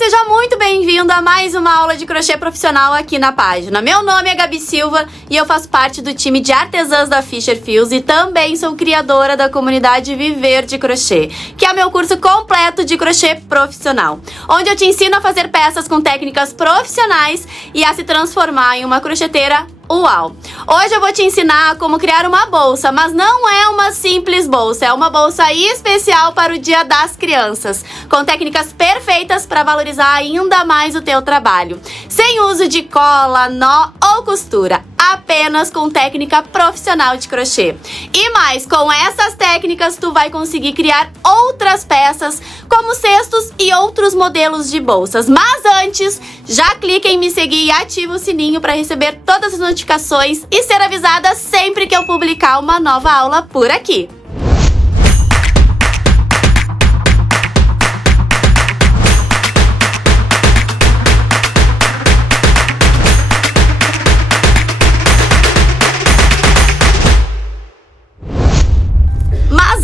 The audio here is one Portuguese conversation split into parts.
seja muito bem-vindo a mais uma aula de crochê profissional aqui na página. Meu nome é Gabi Silva e eu faço parte do time de artesãs da Fisher Fields e também sou criadora da comunidade Viver de Crochê, que é o meu curso completo de crochê profissional, onde eu te ensino a fazer peças com técnicas profissionais e a se transformar em uma crocheteira uau! Hoje eu vou te ensinar como criar uma bolsa, mas não é uma simples bolsa, é uma bolsa especial para o Dia das Crianças, com técnicas perfeitas para valorizar ainda mais o teu trabalho, sem uso de cola, nó ou costura, apenas com técnica profissional de crochê. E mais, com essas técnicas tu vai conseguir criar outras peças, como cestos e outros modelos de bolsas. Mas antes, já clica em me seguir e ativa o sininho para receber todas as notificações e ser avisada sempre que eu publicar uma nova aula por aqui.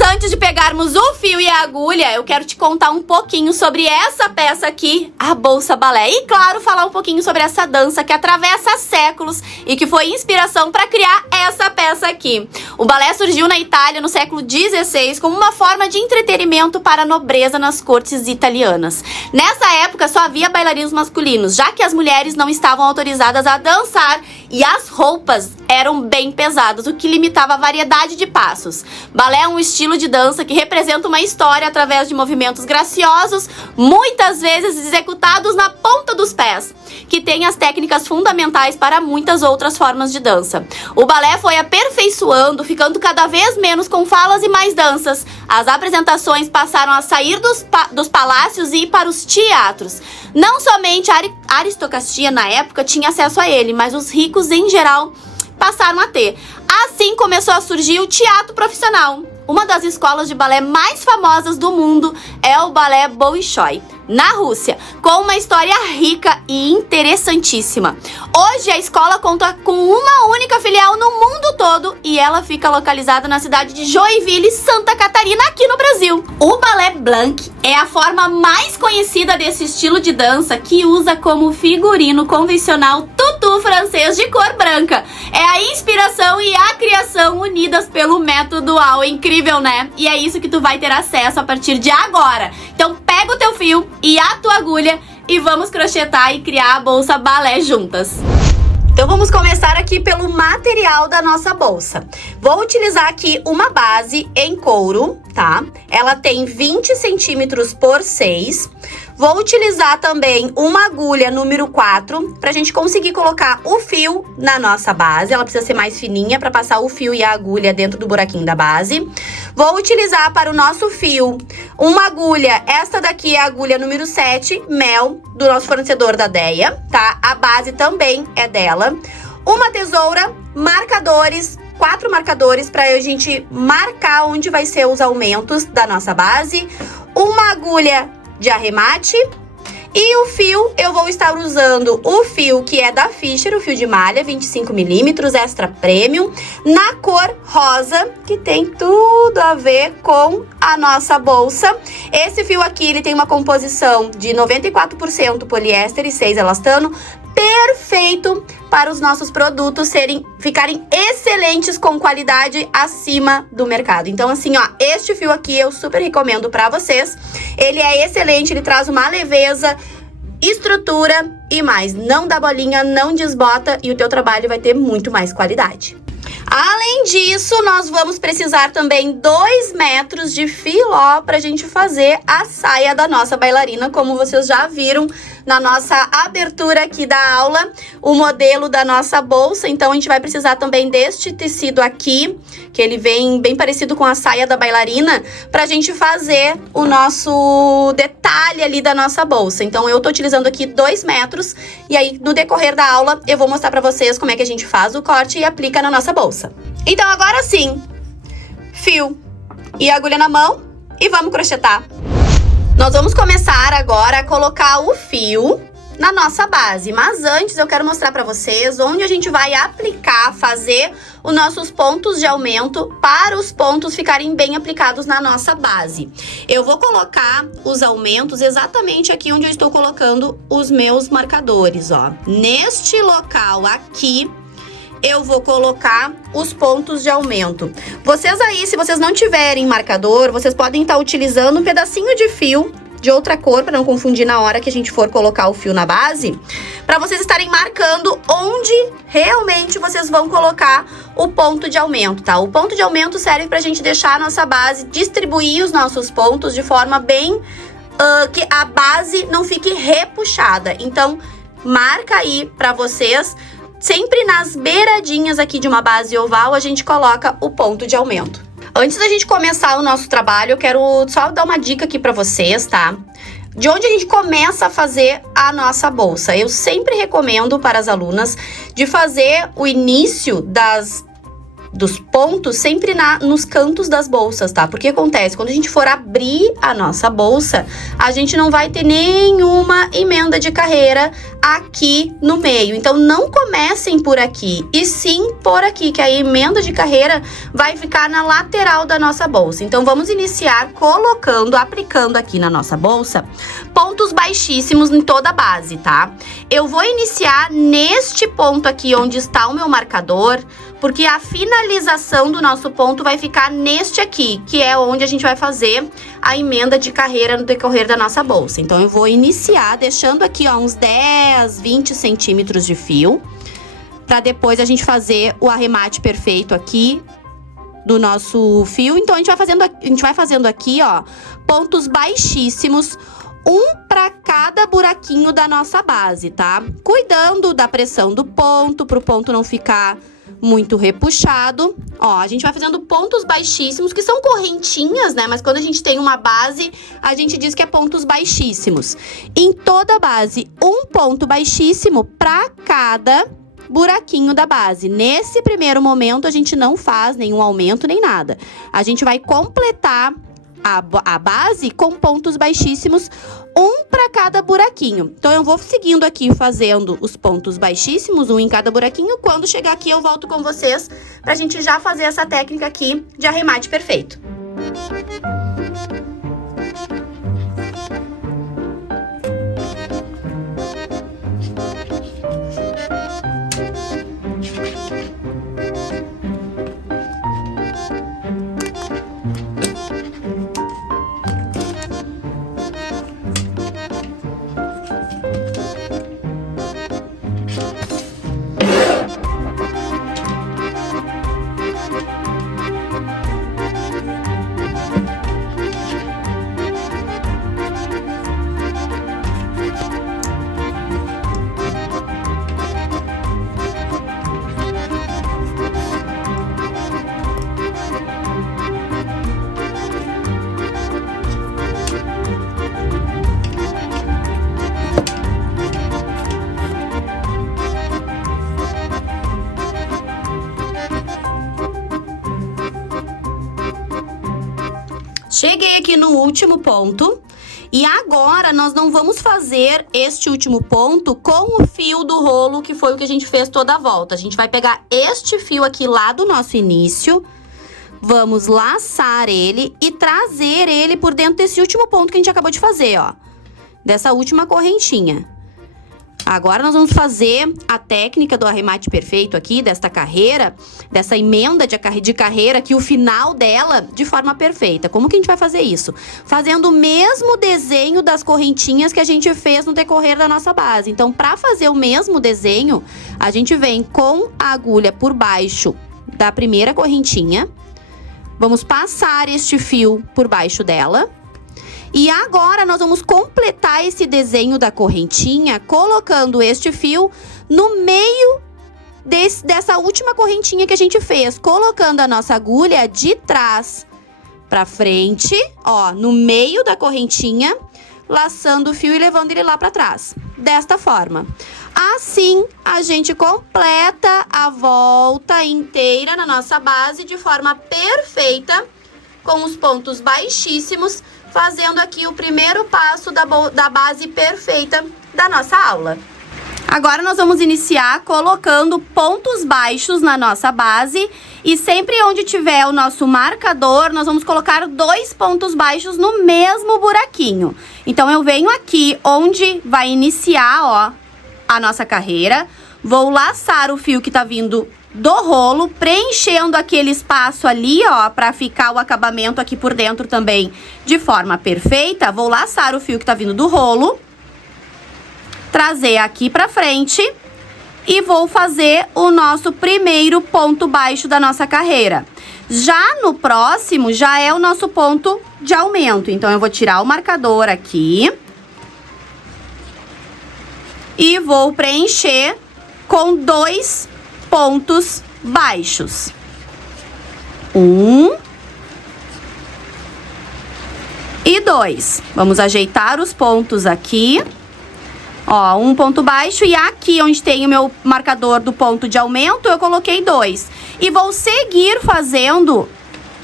Antes de pegarmos o fio e a agulha, eu quero te contar um pouquinho sobre essa peça aqui, a bolsa balé. E claro, falar um pouquinho sobre essa dança que atravessa séculos e que foi inspiração para criar essa peça aqui. O balé surgiu na Itália no século XVI como uma forma de entretenimento para a nobreza nas cortes italianas. Nessa época só havia bailarinos masculinos, já que as mulheres não estavam autorizadas a dançar e as roupas eram bem pesadas, o que limitava a variedade de passos. Balé é um estilo de dança que representa uma história através de movimentos graciosos, muitas vezes executados na ponta dos pés, que tem as técnicas fundamentais para muitas outras formas de dança. O balé foi aperfeiçoando, ficando cada vez menos com falas e mais danças. As apresentações passaram a sair dos palácios e ir para os teatros. Não somente a aristocracia na época tinha acesso a ele, mas os ricos em geral passaram a ter. Assim começou a surgir o teatro profissional. Uma das escolas de balé mais famosas do mundo é o balé Bolshoi, na Rússia, com uma história rica e interessantíssima. Hoje a escola conta com uma única filial no mundo todo e ela fica localizada na cidade de Joinville, Santa Catarina, aqui no Brasil. O balé blanc é a forma mais conhecida desse estilo de dança, que usa como figurino convencional tutu francês de cor branca. É a inspiração e a criação unidas pelo método UAU. Incrível, né? E é isso que tu vai ter acesso a partir de agora. Então pega o teu fio e a tua agulha e vamos crochetar e criar a bolsa balé juntas. Então vamos começar aqui pelo material da nossa bolsa. Vou utilizar aqui uma base em couro, tá? Ela tem 20 centímetros por 6. Vou utilizar também uma agulha número 4 pra gente conseguir colocar o fio na nossa base. Ela precisa ser mais fininha para passar o fio e a agulha dentro do buraquinho da base. Vou utilizar para o nosso fio uma agulha, esta daqui é a agulha número 7, mel, do nosso fornecedor da Deia, tá? A base também é dela. Uma tesoura, marcadores, 4 marcadores para a gente marcar onde vai ser os aumentos da nossa base. Uma agulha de arremate. E o fio, eu vou estar usando o fio que é da Fisher, o fio de malha, 25mm, extra premium, na cor rosa, que tem tudo a ver com a nossa bolsa. Esse fio aqui, ele tem uma composição de 94% poliéster e 6 elastano, perfeito para os nossos produtos ficarem excelentes, com qualidade acima do mercado. Então assim, ó, este fio aqui eu super recomendo para vocês. Ele é excelente, ele traz uma leveza, estrutura e mais. Não dá bolinha, não desbota e o teu trabalho vai ter muito mais qualidade. Além disso, nós vamos precisar também 2 metros de filó para a gente fazer a saia da nossa bailarina, como vocês já viram na nossa abertura aqui da aula, o modelo da nossa bolsa. Então, a gente vai precisar também deste tecido aqui, que ele vem bem parecido com a saia da bailarina, para a gente fazer o nosso detalhe ali da nossa bolsa. Então, eu tô utilizando aqui 2 metros e aí, no decorrer da aula, eu vou mostrar para vocês como é que a gente faz o corte e aplica na nossa bolsa. Então agora sim, fio e agulha na mão e vamos crochetar. Nós vamos começar agora a colocar o fio na nossa base. Mas antes eu quero mostrar pra vocês onde a gente vai aplicar, fazer os nossos pontos de aumento para os pontos ficarem bem aplicados na nossa base. Eu vou colocar os aumentos exatamente aqui onde eu estou colocando os meus marcadores, ó. Neste local aqui, eu vou colocar os pontos de aumento. Vocês aí, se vocês não tiverem marcador, vocês podem estar utilizando um pedacinho de fio de outra cor, para não confundir na hora que a gente for colocar o fio na base, para vocês estarem marcando onde realmente vocês vão colocar o ponto de aumento, tá? O ponto de aumento serve pra gente deixar a nossa base, distribuir os nossos pontos de forma bem que a base não fique repuxada. Então, marca aí pra vocês. Sempre nas beiradinhas aqui de uma base oval, a gente coloca o ponto de aumento. Antes da gente começar o nosso trabalho, eu quero só dar uma dica aqui pra vocês, tá? De onde a gente começa a fazer a nossa bolsa. Eu sempre recomendo para as alunas de fazer o início dos pontos sempre nos cantos das bolsas, tá? Porque acontece, quando a gente for abrir a nossa bolsa, a gente não vai ter nenhuma emenda de carreira aqui no meio. Então, não comecem por aqui, e sim por aqui, que a emenda de carreira vai ficar na lateral da nossa bolsa. Então, vamos iniciar aplicando aqui na nossa bolsa, pontos baixíssimos em toda a base, tá? Eu vou iniciar neste ponto aqui, onde está o meu marcador, porque a finalização do nosso ponto vai ficar neste aqui, que é onde a gente vai fazer a emenda de carreira no decorrer da nossa bolsa. Então, eu vou iniciar deixando aqui, ó, uns 10, 20 centímetros de fio, para depois a gente fazer o arremate perfeito aqui do nosso fio. Então, a gente vai fazendo aqui, ó, pontos baixíssimos, um para cada buraquinho da nossa base, tá? Cuidando da pressão do ponto, para o ponto não ficar muito repuxado. Ó, a gente vai fazendo pontos baixíssimos, que são correntinhas, né? Mas quando a gente tem uma base, a gente diz que é pontos baixíssimos. Em toda a base, um ponto baixíssimo para cada buraquinho da base. Nesse primeiro momento, a gente não faz nenhum aumento nem nada. A gente vai completar a base com pontos baixíssimos, um para cada buraquinho. Então, eu vou seguindo aqui fazendo os pontos baixíssimos, um em cada buraquinho. Quando chegar aqui, eu volto com vocês pra gente já fazer essa técnica aqui de arremate perfeito. Cheguei aqui no último ponto e agora nós não vamos fazer este último ponto com o fio do rolo, que foi o que a gente fez toda a volta. A gente vai pegar este fio aqui lá do nosso início, vamos laçar ele e trazer ele por dentro desse último ponto que a gente acabou de fazer, ó. Dessa última correntinha. Agora, nós vamos fazer a técnica do arremate perfeito aqui, desta carreira, dessa emenda de carreira aqui, o final dela, de forma perfeita. Como que a gente vai fazer isso? Fazendo o mesmo desenho das correntinhas que a gente fez no decorrer da nossa base. Então, para fazer o mesmo desenho, a gente vem com a agulha por baixo da primeira correntinha. Vamos passar este fio por baixo dela. E agora, nós vamos completar esse desenho da correntinha, colocando este fio no meio dessa última correntinha que a gente fez. Colocando a nossa agulha de trás pra frente, ó, no meio da correntinha, laçando o fio e levando ele lá pra trás. Desta forma. Assim, a gente completa a volta inteira na nossa base de forma perfeita, com os pontos baixíssimos, fazendo aqui o primeiro passo da base perfeita da nossa aula. Agora nós vamos iniciar colocando pontos baixos na nossa base e sempre onde tiver o nosso marcador, nós vamos colocar 2 pontos baixos no mesmo buraquinho. Então, eu venho aqui onde vai iniciar, ó, a nossa carreira, vou laçar o fio que tá vindo do rolo, preenchendo aquele espaço ali, ó, pra ficar o acabamento aqui por dentro também de forma perfeita. Vou laçar o fio que tá vindo do rolo, trazer aqui pra frente e vou fazer o nosso primeiro ponto baixo da nossa carreira. Já no próximo, já é o nosso ponto de aumento. Então, eu vou tirar o marcador aqui e vou preencher com 2 pontos baixos. 1 e 2. Vamos ajeitar os pontos aqui. Ó, 1 ponto baixo e aqui onde tem o meu marcador do ponto de aumento, eu coloquei 2. E vou seguir fazendo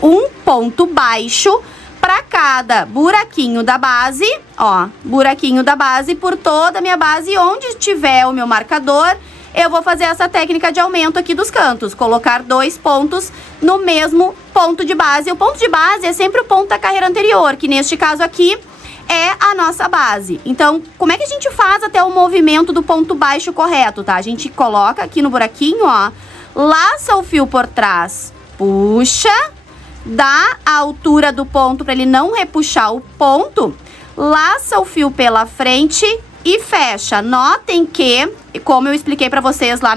1 ponto baixo para cada buraquinho da base, ó, buraquinho da base por toda a minha base. Onde tiver o meu marcador, eu vou fazer essa técnica de aumento aqui dos cantos, colocar 2 pontos no mesmo ponto de base. O ponto de base é sempre o ponto da carreira anterior, que neste caso aqui é a nossa base. Então, como é que a gente faz até o movimento do ponto baixo correto, tá? A gente coloca aqui no buraquinho, ó, laça o fio por trás, puxa, dá a altura do ponto para ele não repuxar o ponto, laça o fio pela frente e fecha. Notem que, como eu expliquei para vocês lá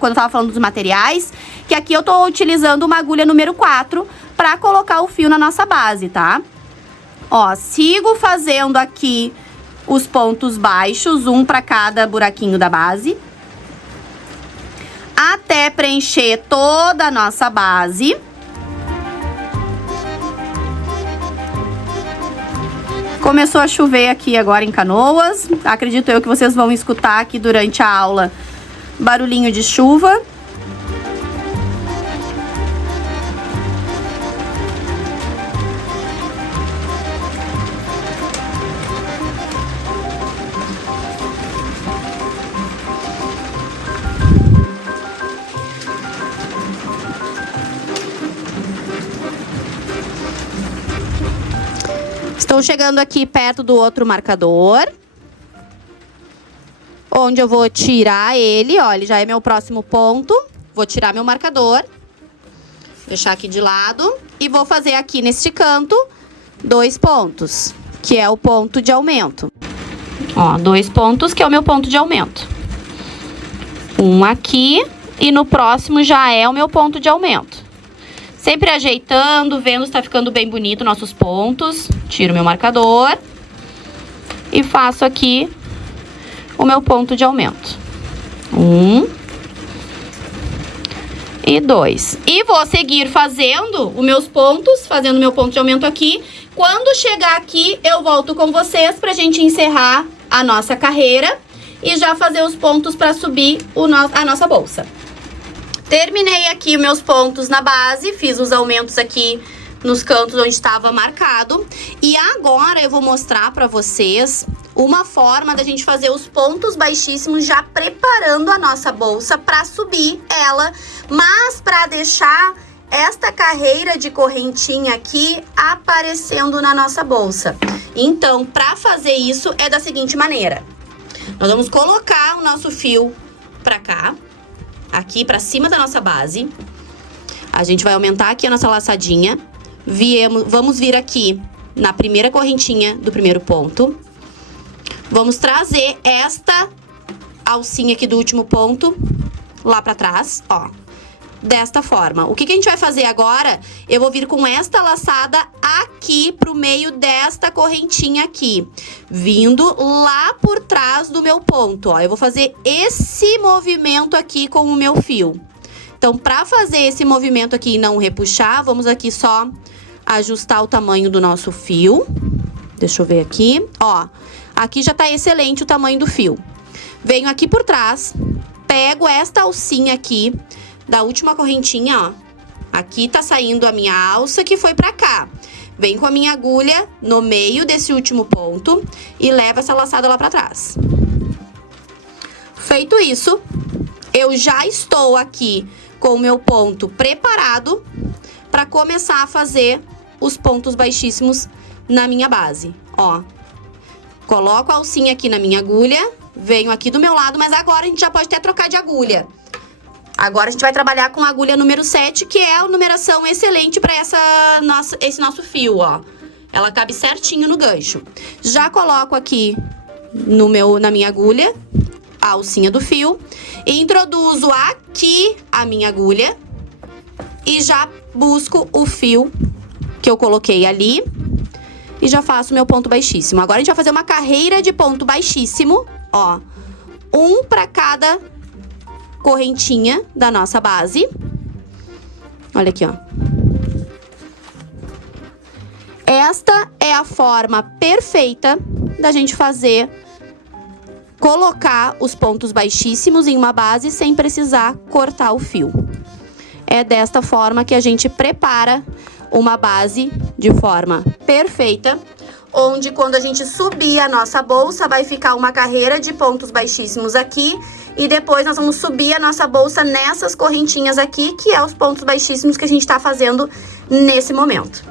quando eu tava falando dos materiais, que aqui eu tô utilizando uma agulha número 4 para colocar o fio na nossa base, tá? Ó, sigo fazendo aqui os pontos baixos, 1 para cada buraquinho da base, até preencher toda a nossa base. Começou a chover aqui agora em Canoas. Acredito eu que vocês vão escutar aqui durante a aula barulhinho de chuva. Estou chegando aqui perto do outro marcador, onde eu vou tirar ele, ó, ele já é meu próximo ponto. Vou tirar meu marcador, deixar aqui de lado e vou fazer aqui neste canto 2 pontos, que é o ponto de aumento. Ó, 2 pontos, que é o meu ponto de aumento. 1 aqui e no próximo já é o meu ponto de aumento. Sempre ajeitando, vendo se tá ficando bem bonito nossos pontos. Tiro meu marcador e faço aqui o meu ponto de aumento. 1 e 2. E vou seguir fazendo os meus pontos, fazendo meu ponto de aumento aqui. Quando chegar aqui, eu volto com vocês pra gente encerrar a nossa carreira e já fazer os pontos pra subir a nossa bolsa. Terminei aqui os meus pontos na base, fiz os aumentos aqui nos cantos onde estava marcado. E agora eu vou mostrar pra vocês uma forma da gente fazer os pontos baixíssimos já preparando a nossa bolsa pra subir ela, mas pra deixar esta carreira de correntinha aqui aparecendo na nossa bolsa. Então, pra fazer isso é da seguinte maneira. Nós vamos colocar o nosso fio pra cá, aqui pra cima da nossa base. A gente vai aumentar aqui a nossa laçadinha. Vamos vir aqui na primeira correntinha do primeiro ponto. Vamos trazer esta alcinha aqui do último ponto lá pra trás, ó. Desta forma. O que a gente vai fazer agora? Eu vou vir com esta laçada aqui pro meio desta correntinha aqui, vindo lá por trás do meu ponto, ó. Eu vou fazer esse movimento aqui com o meu fio. Então, pra fazer esse movimento aqui e não repuxar, vamos aqui só ajustar o tamanho do nosso fio. Deixa eu ver aqui, ó. Aqui já tá excelente o tamanho do fio. Venho aqui por trás, pego esta alcinha aqui da última correntinha, ó. Aqui tá saindo a minha alça que foi pra cá. Venho com a minha agulha no meio desse último ponto e levo essa laçada lá pra trás. Feito isso, eu já estou aqui com o meu ponto preparado para começar a fazer os pontos baixíssimos na minha base. Ó, coloco a alcinha aqui na minha agulha, venho aqui do meu lado, mas agora a gente já pode até trocar de agulha. Agora a gente vai trabalhar com a agulha número 7, que é a numeração excelente para esse nosso fio, ó. Ela cabe certinho no gancho. Já coloco aqui na minha agulha a alcinha do fio, introduzo aqui a minha agulha e já busco o fio que eu coloquei ali e já faço meu ponto baixíssimo. Agora a gente vai fazer uma carreira de ponto baixíssimo, ó, um para cada correntinha da nossa base. Olha aqui, ó. Esta é a forma perfeita da gente colocar os pontos baixíssimos em uma base sem precisar cortar o fio. É desta forma que a gente prepara uma base de forma perfeita, onde quando a gente subir a nossa bolsa, vai ficar uma carreira de pontos baixíssimos aqui, e depois nós vamos subir a nossa bolsa nessas correntinhas aqui, que é os pontos baixíssimos que a gente tá fazendo nesse momento.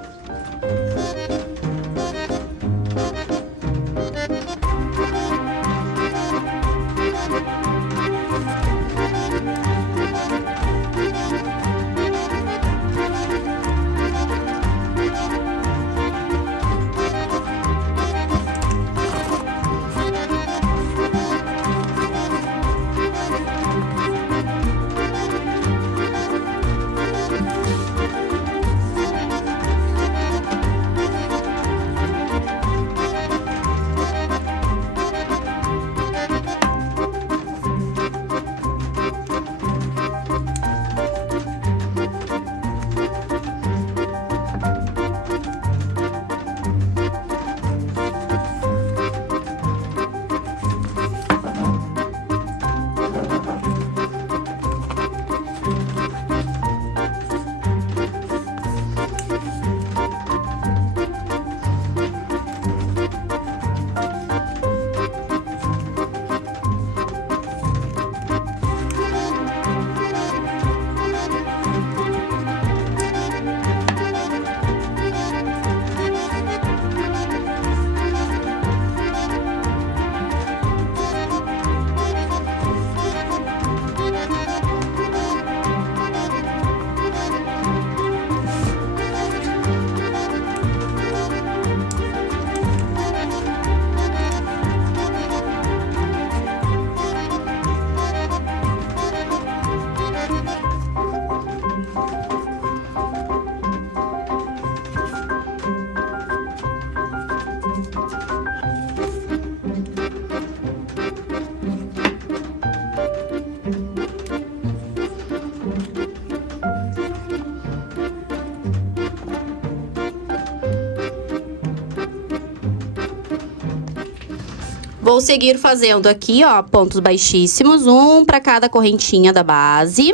Vou seguir fazendo aqui, ó, pontos baixíssimos, um para cada correntinha da base,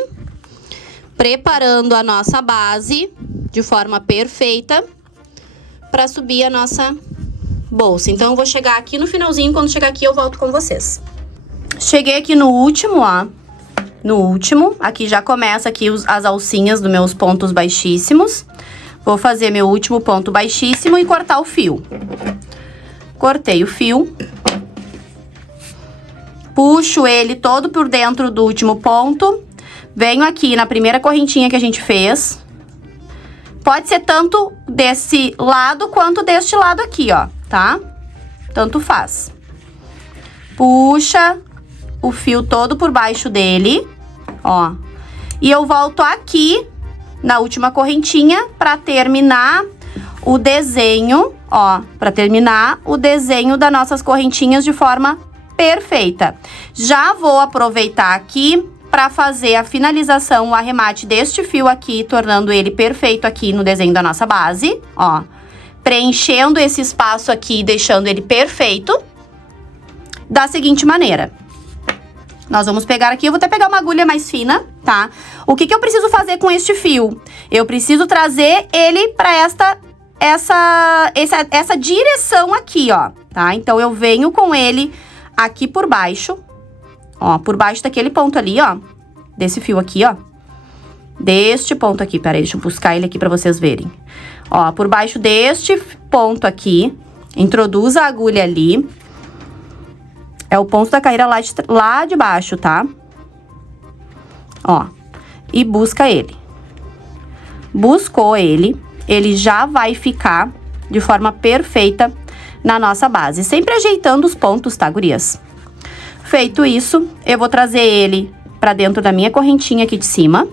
preparando a nossa base de forma perfeita para subir a nossa bolsa. Então, eu vou chegar aqui no finalzinho, quando chegar aqui eu volto com vocês. Cheguei aqui no último, ó, aqui já começa aqui as alcinhas dos meus pontos baixíssimos. Vou fazer meu último ponto baixíssimo e cortar o fio. Cortei o fio. Puxo ele todo por dentro do último ponto. Venho aqui na primeira correntinha que a gente fez. Pode ser tanto desse lado quanto deste lado aqui, ó, tá? Tanto faz. Puxa o fio todo por baixo dele, ó. E eu volto aqui na última correntinha pra terminar o desenho, ó. Pra terminar o desenho das nossas correntinhas de forma perfeita. Já vou aproveitar aqui para fazer a finalização, o arremate deste fio aqui, tornando ele perfeito aqui no desenho da nossa base, ó. Preenchendo esse espaço aqui, deixando ele perfeito. Da seguinte maneira. Nós vamos pegar aqui, eu vou até pegar uma agulha mais fina, tá? O que eu preciso fazer com este fio? Eu preciso trazer ele para esta essa direção aqui, ó, tá? Então, eu venho com ele aqui por baixo, ó, por baixo daquele ponto ali, ó, desse fio aqui, ó. Deste ponto aqui, peraí, deixa eu buscar ele aqui pra vocês verem. Ó, por baixo deste ponto aqui, introduz a agulha ali. É o ponto da carreira lá de baixo, tá? Ó, e busca ele. Buscou ele, ele já vai ficar de forma perfeita na nossa base. Sempre ajeitando os pontos, tá, gurias? Feito isso, eu vou trazer ele pra dentro da minha correntinha aqui de cima,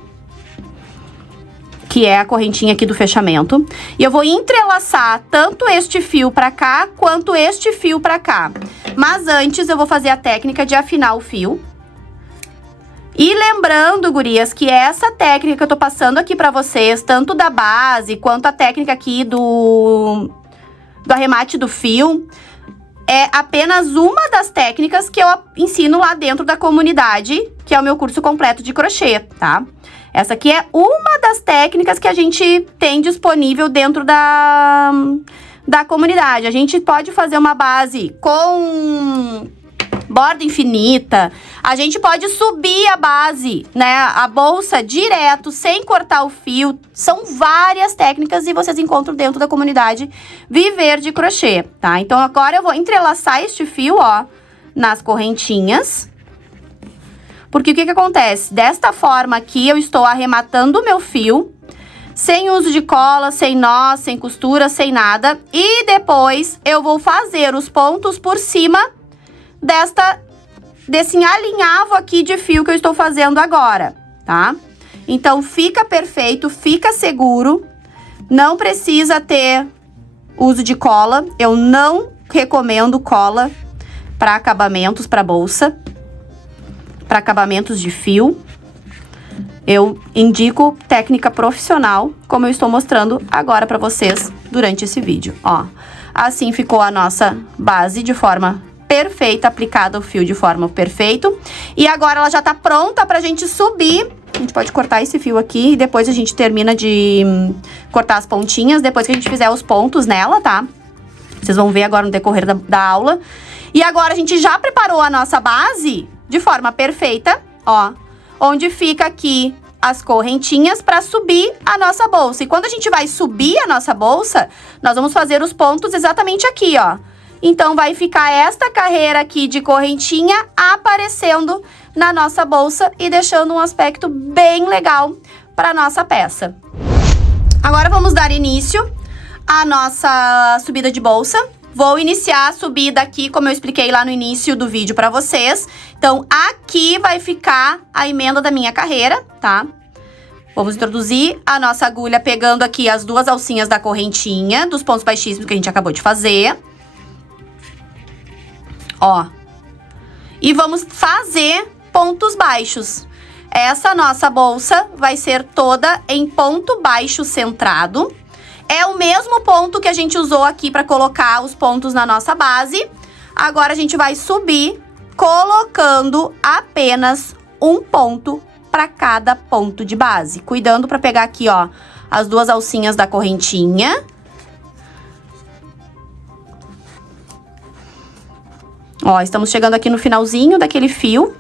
que é a correntinha aqui do fechamento. E eu vou entrelaçar tanto este fio pra cá, quanto este fio pra cá. Mas antes, eu vou fazer a técnica de afinar o fio. E lembrando, gurias, que essa técnica que eu tô passando aqui pra vocês, tanto da base, quanto a técnica aqui do arremate do fio, é apenas uma das técnicas que eu ensino lá dentro da comunidade, que é o meu curso completo de crochê, tá? Essa aqui é uma das técnicas que a gente tem disponível dentro da comunidade. A gente pode fazer uma base com borda infinita, a gente pode subir a base, né, a bolsa direto, sem cortar o fio. São várias técnicas e vocês encontram dentro da comunidade Viver de Crochê, tá? Então, agora eu vou entrelaçar este fio, ó, nas correntinhas. Porque o que acontece? Desta forma aqui, eu estou arrematando o meu fio, sem uso de cola, sem nó, sem costura, sem nada. E depois, eu vou fazer os pontos por cima desse alinhavo aqui de fio que eu estou fazendo agora, tá? Então, fica perfeito, fica seguro. Não precisa ter uso de cola. Eu não recomendo cola para acabamentos, para bolsa. Para acabamentos de fio, eu indico técnica profissional, como eu estou mostrando agora para vocês durante esse vídeo, ó. Assim ficou a nossa base de forma perfeita, aplicada o fio de forma perfeita. E agora ela já tá pronta pra gente subir. A gente pode cortar esse fio aqui e depois a gente termina de cortar as pontinhas, depois que a gente fizer os pontos nela, tá? Vocês vão ver agora no decorrer da aula. E agora a gente já preparou a nossa base de forma perfeita, ó, onde fica aqui as correntinhas para subir a nossa bolsa. E quando a gente vai subir a nossa bolsa, nós vamos fazer os pontos exatamente aqui, ó. Então, vai ficar esta carreira aqui de correntinha aparecendo na nossa bolsa e deixando um aspecto bem legal para nossa peça. Agora, vamos dar início à nossa subida de bolsa. Vou iniciar a subida aqui, como eu expliquei lá no início do vídeo pra vocês. Então, aqui vai ficar a emenda da minha carreira, tá? Vamos introduzir a nossa agulha pegando aqui as duas alcinhas da correntinha, dos pontos baixíssimos que a gente acabou de fazer. Ó. E vamos fazer pontos baixos. Essa nossa bolsa vai ser toda em ponto baixo centrado. É o mesmo ponto que a gente usou aqui para colocar os pontos na nossa base. Agora, a gente vai subir colocando apenas um ponto para cada ponto de base. Cuidando para pegar aqui, ó, as duas alcinhas da correntinha. Ó, estamos chegando aqui no finalzinho daquele fio.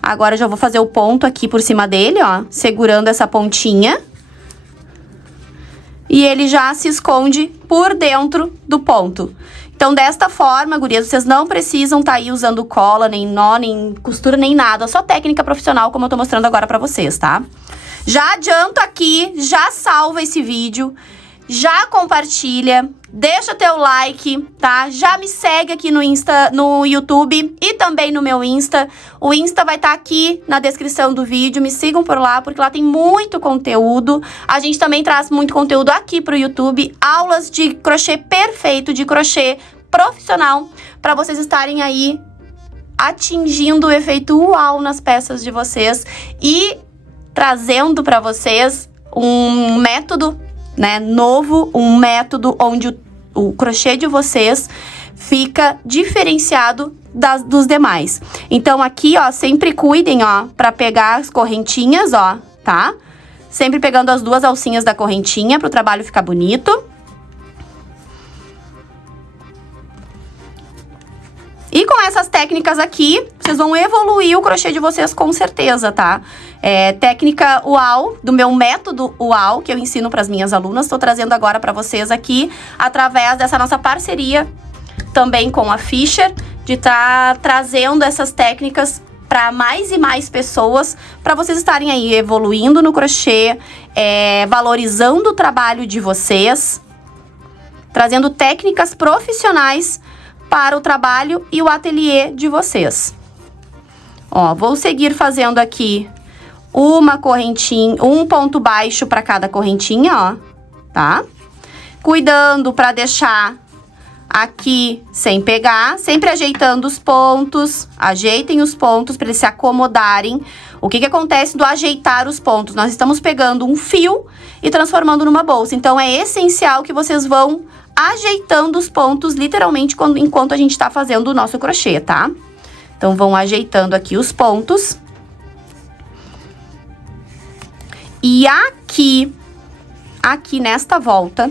Agora, eu já vou fazer o ponto aqui por cima dele, ó, segurando essa pontinha. E ele já se esconde por dentro do ponto. Então, desta forma, gurias, vocês não precisam tá aí usando cola, nem nó, nem costura, nem nada. Só técnica profissional, como eu tô mostrando agora pra vocês, tá? Já adianta aqui, já salva esse vídeo, já compartilha, deixa teu like, tá? Já me segue aqui no Insta, no YouTube e também no meu Insta. O Insta vai estar aqui na descrição do vídeo, me sigam por lá, porque lá tem muito conteúdo. A gente também traz muito conteúdo aqui pro YouTube, aulas de crochê perfeito, de crochê profissional, para vocês estarem aí atingindo o efeito uau nas peças de vocês e trazendo para vocês um método, né, novo, um método onde o crochê de vocês fica diferenciado dos demais. Então, aqui, ó, sempre cuidem, ó, pra pegar as correntinhas, ó, tá? Sempre pegando as duas alcinhas da correntinha pro trabalho ficar bonito. E com essas técnicas aqui, vocês vão evoluir o crochê de vocês com certeza, tá? Técnica UAU, do meu método UAU, que eu ensino para as minhas alunas. Estou trazendo agora para vocês aqui, através dessa nossa parceria também com a Fischer, de estar trazendo essas técnicas para mais e mais pessoas, para vocês estarem aí evoluindo no crochê, valorizando o trabalho de vocês, trazendo técnicas profissionais para o trabalho e o ateliê de vocês. Ó, vou seguir fazendo aqui uma correntinha, um ponto baixo para cada correntinha, ó, tá? Cuidando para deixar aqui sem pegar, sempre ajeitando os pontos. Ajeitem os pontos para eles se acomodarem. O que acontece do ajeitar os pontos? Nós estamos pegando um fio e transformando numa bolsa. Então, é essencial que vocês vão ajeitando os pontos, literalmente, enquanto a gente tá fazendo o nosso crochê, tá? Então, vão ajeitando aqui os pontos. E aqui nesta volta,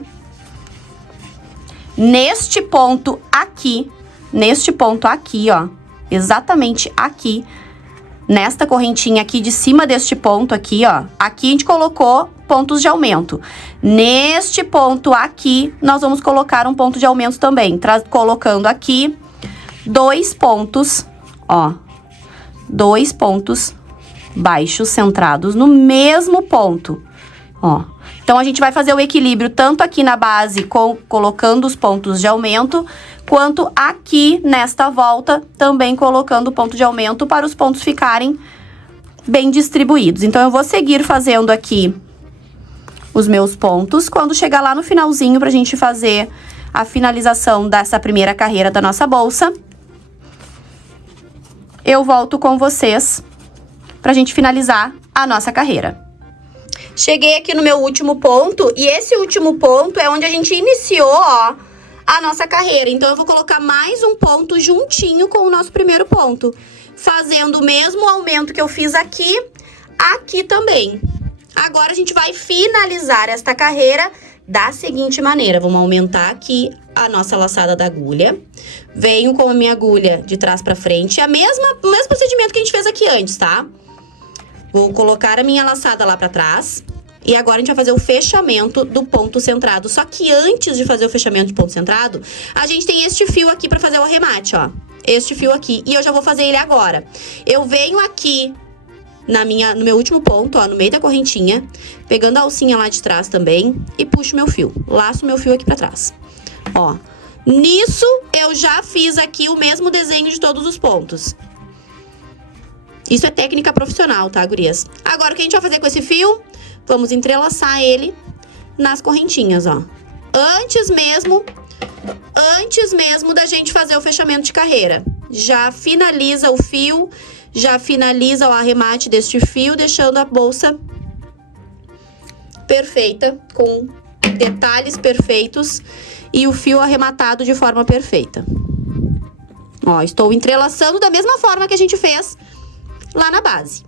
neste ponto aqui, ó, exatamente aqui, nesta correntinha aqui de cima deste ponto aqui, ó, aqui a gente colocou pontos de aumento. Neste ponto aqui, nós vamos colocar um ponto de aumento também, colocando aqui 2 pontos, ó, 2 pontos baixos centrados no mesmo ponto, ó. Então, a gente vai fazer o equilíbrio tanto aqui na base, colocando os pontos de aumento, quanto aqui nesta volta, também colocando o ponto de aumento para os pontos ficarem bem distribuídos. Então, eu vou seguir fazendo aqui os meus pontos. Quando chegar lá no finalzinho, pra gente fazer a finalização dessa primeira carreira da nossa bolsa, eu volto com vocês pra gente finalizar a nossa carreira. Cheguei aqui no meu último ponto, e esse último ponto é onde a gente iniciou, ó, a nossa carreira. Então, eu vou colocar mais um ponto juntinho com o nosso primeiro ponto, fazendo o mesmo aumento que eu fiz aqui, aqui também. Agora, a gente vai finalizar esta carreira da seguinte maneira. Vamos aumentar aqui a nossa laçada da agulha. Venho com a minha agulha de trás pra frente, o mesmo procedimento que a gente fez aqui antes, tá? Vou colocar a minha laçada lá pra trás. E agora a gente vai fazer o fechamento do ponto centrado. Só que antes de fazer o fechamento de ponto centrado, a gente tem este fio aqui pra fazer o arremate, ó. Este fio aqui. E eu já vou fazer ele agora. Eu venho aqui no meu último ponto, ó, no meio da correntinha, pegando a alcinha lá de trás também e puxo meu fio. Laço meu fio aqui pra trás. Ó. Nisso, eu já fiz aqui o mesmo desenho de todos os pontos. Isso é técnica profissional, tá, gurias? Agora, o que a gente vai fazer com esse fio? Vamos entrelaçar ele nas correntinhas, ó. Antes mesmo da gente fazer o fechamento de carreira. Já finaliza o fio, já finaliza o arremate deste fio, deixando a bolsa perfeita, com detalhes perfeitos e o fio arrematado de forma perfeita. Ó, estou entrelaçando da mesma forma que a gente fez lá na base.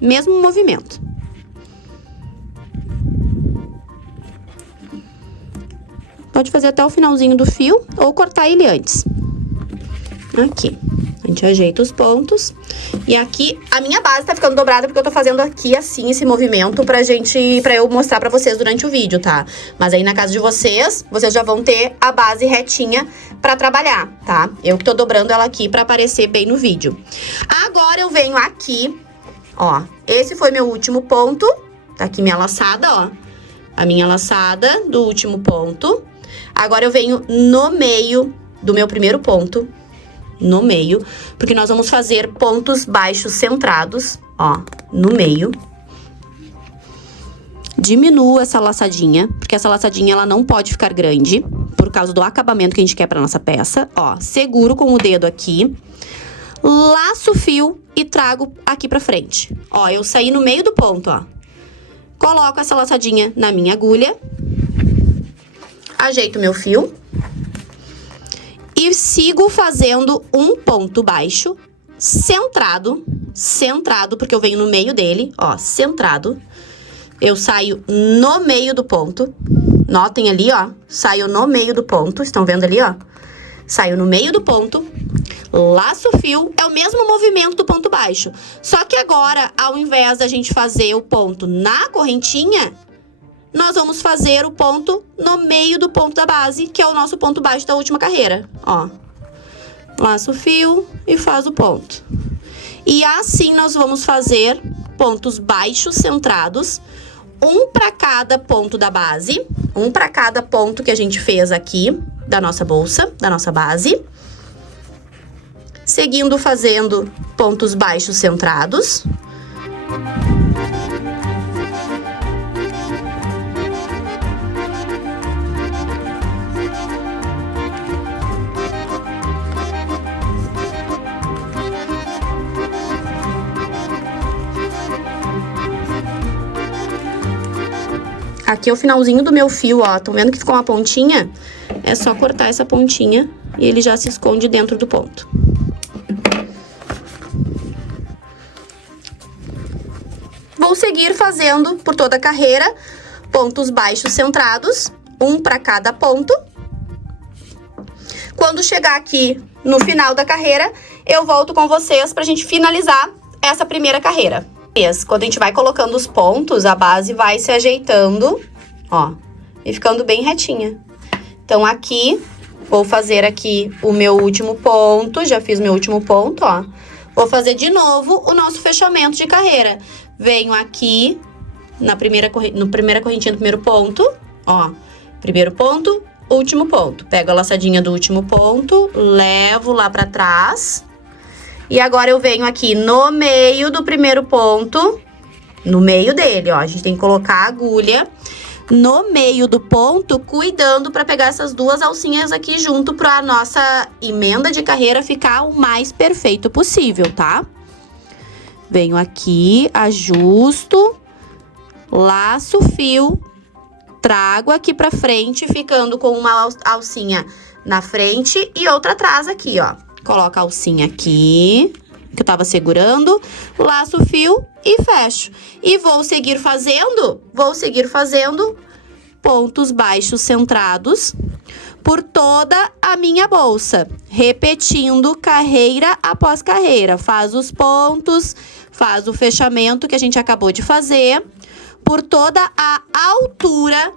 Mesmo movimento. Pode fazer até o finalzinho do fio ou cortar ele antes. Aqui. A gente ajeita os pontos. E aqui, a minha base tá ficando dobrada porque eu tô fazendo aqui assim esse movimento pra eu mostrar pra vocês durante o vídeo, tá? Mas aí na casa de vocês já vão ter a base retinha pra trabalhar, tá? Eu que tô dobrando ela aqui pra aparecer bem no vídeo. Agora eu venho aqui, ó. Esse foi meu último ponto. Tá aqui minha laçada, ó. A minha laçada do último ponto. Agora eu venho no meio do meu primeiro ponto. No meio, porque nós vamos fazer pontos baixos centrados, ó, no meio. Diminuo essa laçadinha, porque essa laçadinha ela não pode ficar grande, por causa do acabamento que a gente quer pra nossa peça, ó. Seguro com o dedo aqui, laço o fio e trago aqui pra frente. Ó, eu saí no meio do ponto, ó. Coloco essa laçadinha na minha agulha, ajeito meu fio. E sigo fazendo um ponto baixo, centrado, porque eu venho no meio dele, ó, centrado. Eu saio no meio do ponto, notem ali, ó, saio no meio do ponto, estão vendo ali, ó? Saio no meio do ponto, laço fio, é o mesmo movimento do ponto baixo. Só que agora, ao invés da gente fazer o ponto na correntinha, nós vamos fazer o ponto no meio do ponto da base, que é o nosso ponto baixo da última carreira, ó. Laço o fio e faz o ponto. E assim nós vamos fazer pontos baixos centrados, um para cada ponto da base, um para cada ponto que a gente fez aqui da nossa bolsa, da nossa base. Seguindo fazendo pontos baixos centrados. Aqui é o finalzinho do meu fio, ó. Estão vendo que ficou uma pontinha? É só cortar essa pontinha e ele já se esconde dentro do ponto. Vou seguir fazendo por toda a carreira pontos baixos centrados, um para cada ponto. Quando chegar aqui no final da carreira, eu volto com vocês pra gente finalizar essa primeira carreira. Quando a gente vai colocando os pontos, a base vai se ajeitando, ó, e ficando bem retinha. Então, aqui, vou fazer aqui o meu último ponto, já fiz meu último ponto, ó. Vou fazer de novo o nosso fechamento de carreira. Venho aqui, na primeira correntinha do primeiro ponto, ó, primeiro ponto, último ponto. Pego a laçadinha do último ponto, levo lá pra trás. E agora eu venho aqui no meio do primeiro ponto, no meio dele, ó. A gente tem que colocar a agulha no meio do ponto, cuidando para pegar essas duas alcinhas aqui junto pra nossa emenda de carreira ficar o mais perfeito possível, tá? Venho aqui, ajusto, laço o fio, trago aqui pra frente, ficando com uma alcinha na frente e outra atrás aqui, ó. Coloco a alcinha aqui, que eu tava segurando, laço o fio e fecho. E vou seguir fazendo pontos baixos centrados por toda a minha bolsa. Repetindo carreira após carreira. Faz os pontos, faz o fechamento que a gente acabou de fazer por toda a altura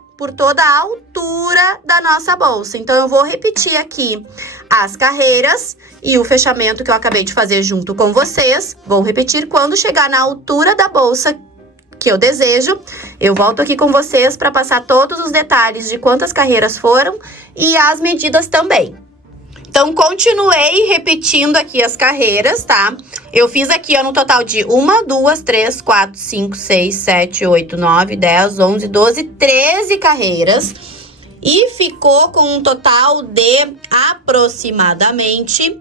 da nossa bolsa. Então, eu vou repetir aqui as carreiras e o fechamento que eu acabei de fazer junto com vocês. Vou repetir quando chegar na altura da bolsa que eu desejo. Eu volto aqui com vocês para passar todos os detalhes de quantas carreiras foram e as medidas também. Então, continuei repetindo aqui as carreiras, tá? Eu fiz aqui, ó, no total de 1, 2, 3, 4, 5, 6, 7, 8, 9, 10, 11, 12, 13 carreiras. E ficou com um total de aproximadamente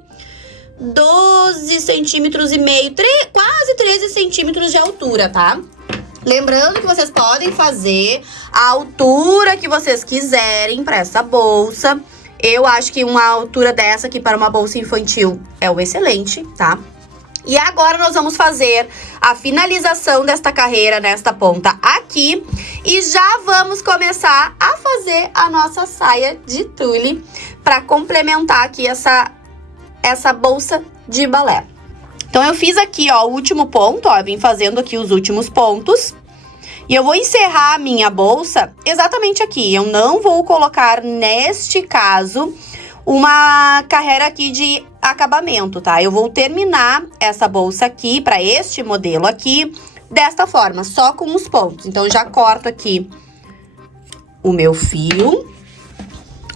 12 centímetros e meio, quase 13 centímetros de altura, tá? Lembrando que vocês podem fazer a altura que vocês quiserem para essa bolsa. Eu acho que uma altura dessa aqui para uma bolsa infantil é o excelente, tá? E agora nós vamos fazer a finalização desta carreira nesta ponta aqui. E já vamos começar a fazer a nossa saia de tule para complementar aqui essa bolsa de balé. Então, eu fiz aqui, ó, o último ponto, ó, vim fazendo aqui os últimos pontos. E eu vou encerrar a minha bolsa exatamente aqui. Eu não vou colocar, neste caso, uma carreira aqui de acabamento, tá? Eu vou terminar essa bolsa aqui, para este modelo aqui, desta forma, só com os pontos. Então, eu já corto aqui o meu fio.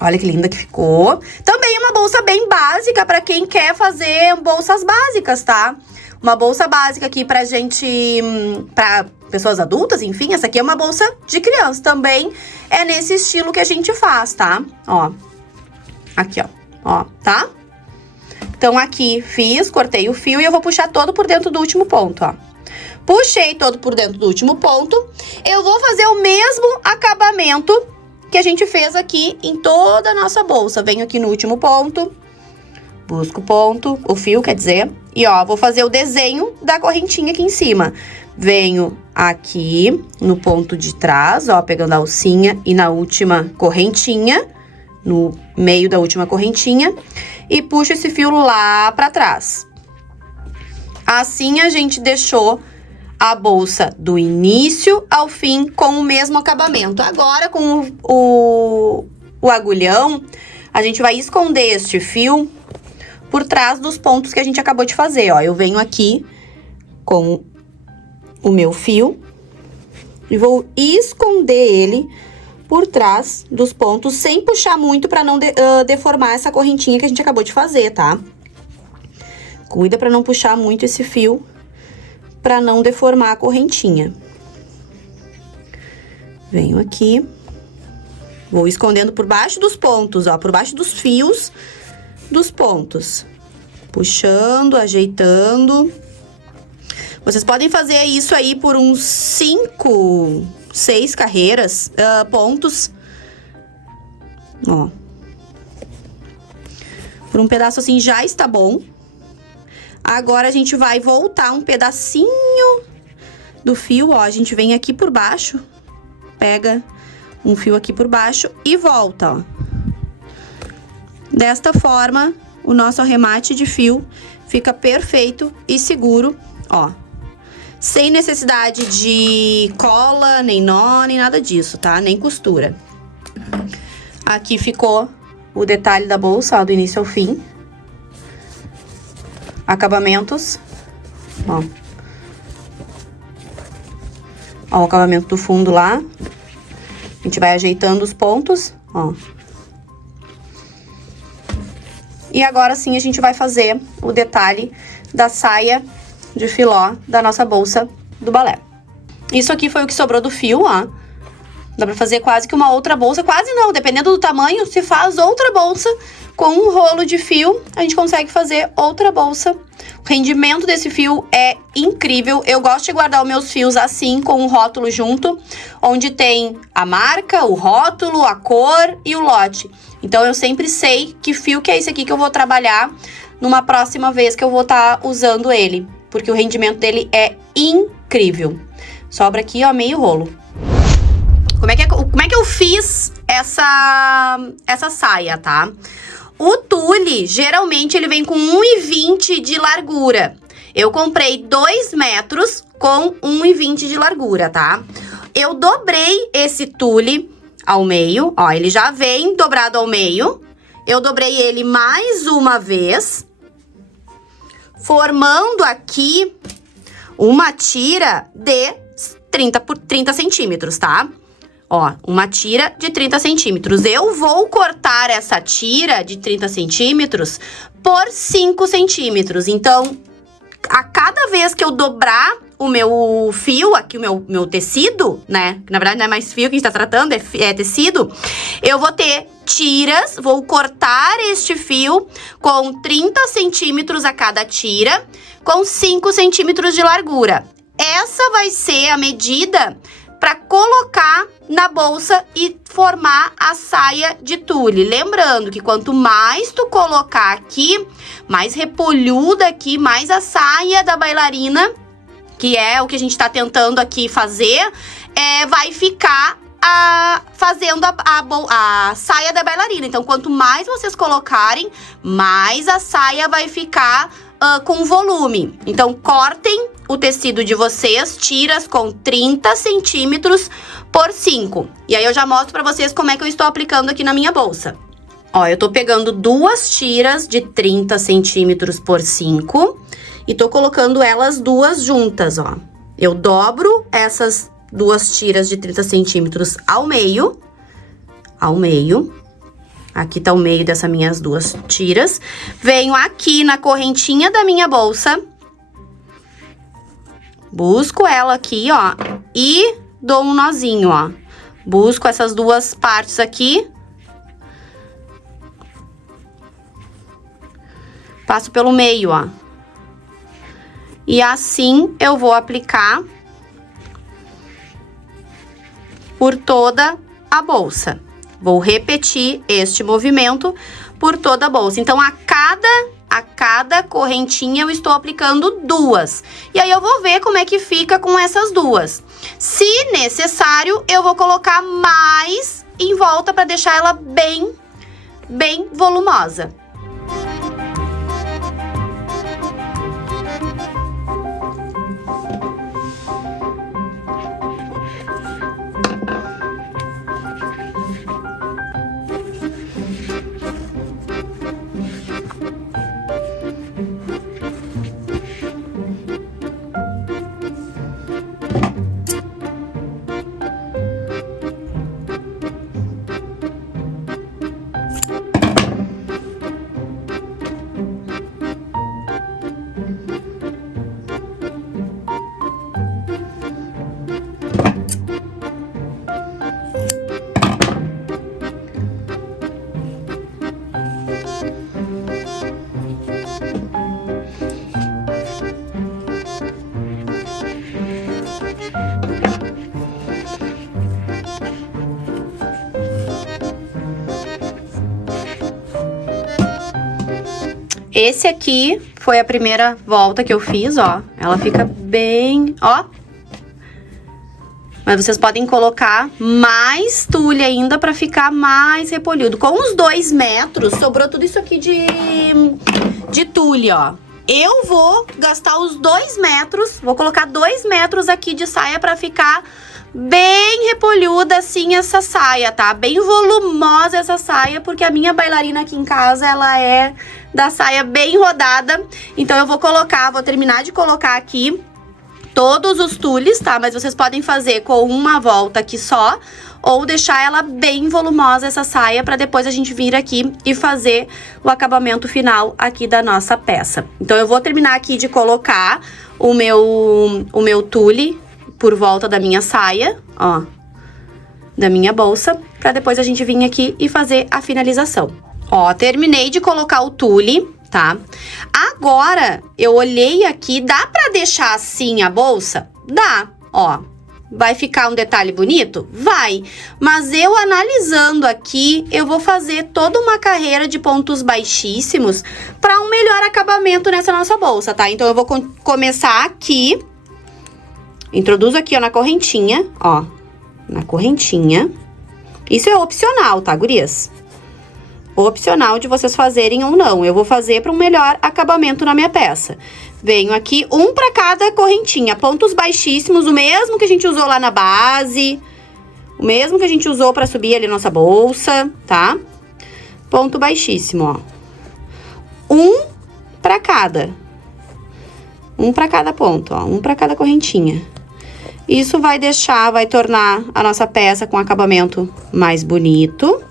Olha que linda que ficou. Também uma bolsa bem básica para quem quer fazer bolsas básicas, tá? Uma bolsa básica aqui pra gente, pra pessoas adultas, enfim. Essa aqui é uma bolsa de criança. Também é nesse estilo que a gente faz, tá? Ó. Aqui, ó, tá? Então, aqui fiz, cortei o fio e eu vou puxar todo por dentro do último ponto, ó. Puxei todo por dentro do último ponto. Eu vou fazer o mesmo acabamento que a gente fez aqui em toda a nossa bolsa. Venho aqui no último ponto, busco o ponto, o fio, quer dizer, e ó, vou fazer o desenho da correntinha aqui em cima. Venho aqui no ponto de trás, ó, pegando a alcinha e na última correntinha, no meio da última correntinha, e puxo esse fio lá pra trás. Assim, a gente deixou a bolsa do início ao fim com o mesmo acabamento. Agora, com o agulhão, a gente vai esconder este fio por trás dos pontos que a gente acabou de fazer, ó. Eu venho aqui com o meu fio e vou esconder ele por trás dos pontos, sem puxar muito para não deformar essa correntinha que a gente acabou de fazer, tá? Cuida para não puxar muito esse fio, para não deformar a correntinha. Venho aqui, vou escondendo por baixo dos pontos, ó, por baixo dos fios dos pontos. Puxando, ajeitando. Vocês podem fazer isso aí por uns 5, 6 carreiras, pontos. Ó. Por um pedaço assim já está bom. Agora, a gente vai voltar um pedacinho do fio, ó. A gente vem aqui por baixo, pega um fio aqui por baixo e volta, ó. Desta forma, o nosso arremate de fio fica perfeito e seguro, ó. Sem necessidade de cola, nem nó, nem nada disso, tá? Nem costura. Aqui ficou o detalhe da bolsa, ó, do início ao fim. Acabamentos, ó. Ó, o acabamento do fundo lá. A gente vai ajeitando os pontos, ó. E agora sim a gente vai fazer o detalhe da saia de filó da nossa bolsa do balé. Isso aqui foi o que sobrou do fio, ó. Dá pra fazer quase que uma outra bolsa, quase não, dependendo do tamanho, se faz outra bolsa com um rolo de fio, a gente consegue fazer outra bolsa. O rendimento desse fio é incrível. Eu gosto de guardar os meus fios assim, com o rótulo junto, onde tem a marca, o rótulo, a cor e o lote. Então, eu sempre sei que fio que é esse aqui que eu vou trabalhar numa próxima vez que eu vou estar usando ele, porque o rendimento dele é incrível. Sobra aqui, ó, meio rolo. Como é que eu fiz essa saia, tá? O tule, geralmente, ele vem com 1,20 de largura. Eu comprei 2 metros com 1,20 de largura, tá? Eu dobrei esse tule ao meio, ó, ele já vem dobrado ao meio. Eu dobrei ele mais uma vez, formando aqui uma tira de 30 por 30 centímetros, tá? Ó, uma tira de 30 centímetros. Eu vou cortar essa tira de 30 centímetros por 5 centímetros. Então, a cada vez que eu dobrar o meu fio, aqui o meu tecido, né? Na verdade, não é mais fio que a gente tá tratando, é tecido. Eu vou ter tiras, vou cortar este fio com 30 centímetros a cada tira, com 5 centímetros de largura. Essa vai ser a medida para colocar na bolsa e formar a saia de tule. Lembrando que quanto mais tu colocar aqui, mais repolhuda aqui, mais a saia da bailarina, que é o que a gente tá tentando aqui fazer, vai ficar fazendo a saia da bailarina. Então, quanto mais vocês colocarem, mais a saia vai ficar com volume. Então, cortem o tecido de vocês, tiras com 30 centímetros por 5. E aí, eu já mostro pra vocês como é que eu estou aplicando aqui na minha bolsa. Ó, eu tô pegando 2 tiras de 30 centímetros por 5 e tô colocando elas duas juntas, ó. Eu dobro essas 2 tiras de 30 centímetros ao meio. Aqui tá o meio dessas minhas 2 tiras. Venho aqui na correntinha da minha bolsa. Busco ela aqui, ó, e dou um nozinho, ó. Busco essas 2 partes aqui. Passo pelo meio, ó. E assim eu vou aplicar por toda a bolsa. Vou repetir este movimento por toda a bolsa. Então, a cada correntinha eu estou aplicando 2. E aí, eu vou ver como é que fica com essas 2. Se necessário, eu vou colocar mais em volta para deixar ela bem volumosa. Esse aqui foi a primeira volta que eu fiz, ó. Ela fica bem, ó. Mas vocês podem colocar mais tule ainda pra ficar mais repolhudo. Com os 2 metros, sobrou tudo isso aqui de tule, ó. Eu vou gastar os 2 metros, vou colocar 2 metros aqui de saia pra ficar bem repolhuda assim essa saia, tá? Bem volumosa essa saia, porque a minha bailarina aqui em casa, ela é da saia bem rodada. Então eu vou terminar de colocar aqui todos os tules, tá? Mas vocês podem fazer com uma volta aqui só, ou deixar ela bem volumosa essa saia, pra depois a gente vir aqui e fazer o acabamento final aqui da nossa peça. Então eu vou terminar aqui de colocar o meu tule por volta da minha saia, ó, da minha bolsa, pra depois a gente vir aqui e fazer a finalização. Ó, terminei de colocar o tule, tá? Agora, eu olhei aqui, dá pra deixar assim a bolsa? Dá, ó. Vai ficar um detalhe bonito? Vai. Mas eu analisando aqui, eu vou fazer toda uma carreira de pontos baixíssimos pra um melhor acabamento nessa nossa bolsa, tá? Então, eu vou começar aqui. Introduzo aqui, ó, na correntinha, ó. Na correntinha. Isso é opcional, tá, gurias? Opcional de vocês fazerem ou não. Eu vou fazer para um melhor acabamento na minha peça. Venho aqui, um para cada correntinha. Pontos baixíssimos, o mesmo que a gente usou lá na base. O mesmo que a gente usou para subir ali nossa bolsa, tá? Ponto baixíssimo, ó. Um para cada. Um para cada ponto, ó. Um para cada correntinha. Isso vai tornar a nossa peça com acabamento mais bonito.